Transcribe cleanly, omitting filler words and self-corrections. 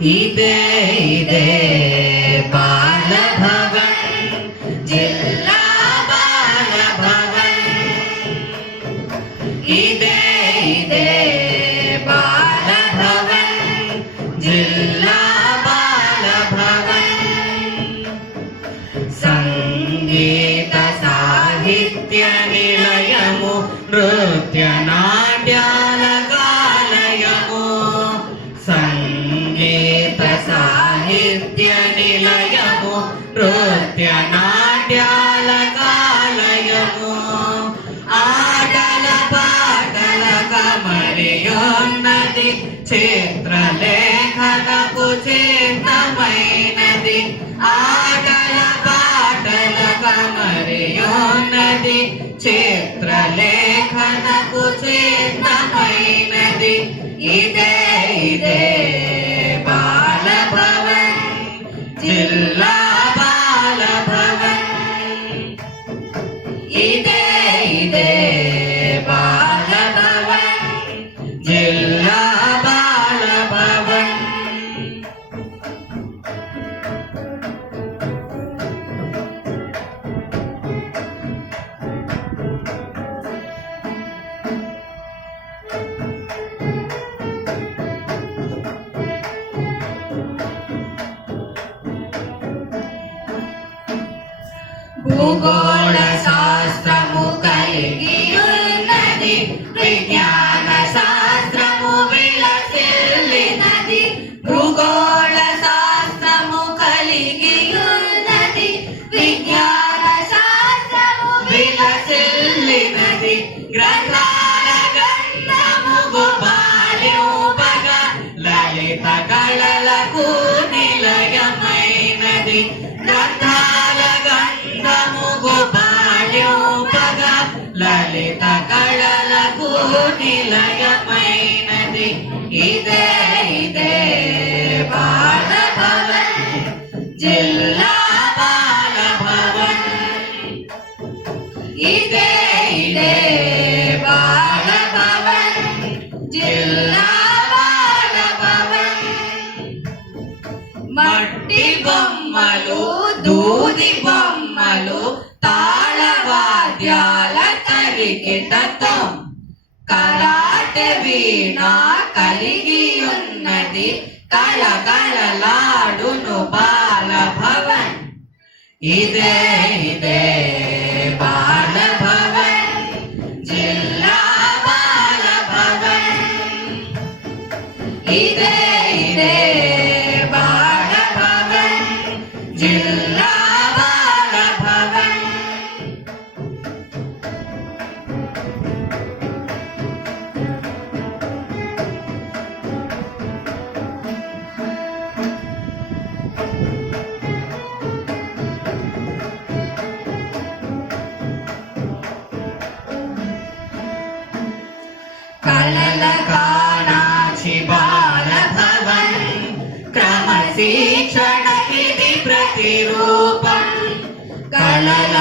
इदे इदे बालभवन जिल्ला बालभवन इदे इदे बालभवन जिल्ला बालभवन संगीत साहित्य निलयमु नृत्य नाट्यालयालयमु संगीत साहित्य निलयमु नृत्य नाट्यालयालयमु आटल पाटल कमरियोन्नति चित्रलेखनकु चित्तमैनदि आटल पाटल कमरियोन्नति चित्रलेखनकु चित्तमैनदि इदे इदे बालभवन जिल्ला बालभवन इदे इदे बालभवन जिल्ला बालभवन भूगोल शास्त्रमु कलिगियुन्नदि विज्ञान शास्त्रमु विलसिल्लिनदि भूगोल शास्त्रमु कलिगियुन्नदि विज्ञान शास्त्रमु विलसिल्लिनदि ग्रंथाल गंधमुगु बाल्योपग ललित कलలకు నిలయమైనది గ్రంథాల గంధముగు బాల్యోపగ లలిత కళలకు నిలయమైనది ఇదే ఇదే బాలభవన్ జిల్లా బాలభవన్ ఇదే ఇదే బాలభవన్ జిల్లా బాలభవన్ మట్టి బొమ్మలు దూది బొమ్మలు తాళవాద్యాల తరికిటతో కరాటే వీణ కలిగి ఉన్నది కళకళలాడును బాలభవన్ ఇదే ఇదే బాలభవన్ జిల్లా బాలభవన్ ఇదే ఇదే బాలభవన్ జిల్లా బాలభవన్ కళల కానాచి బాలభవన్ క్రమశిక్షణ ఇది ప్రతిరూపం కళల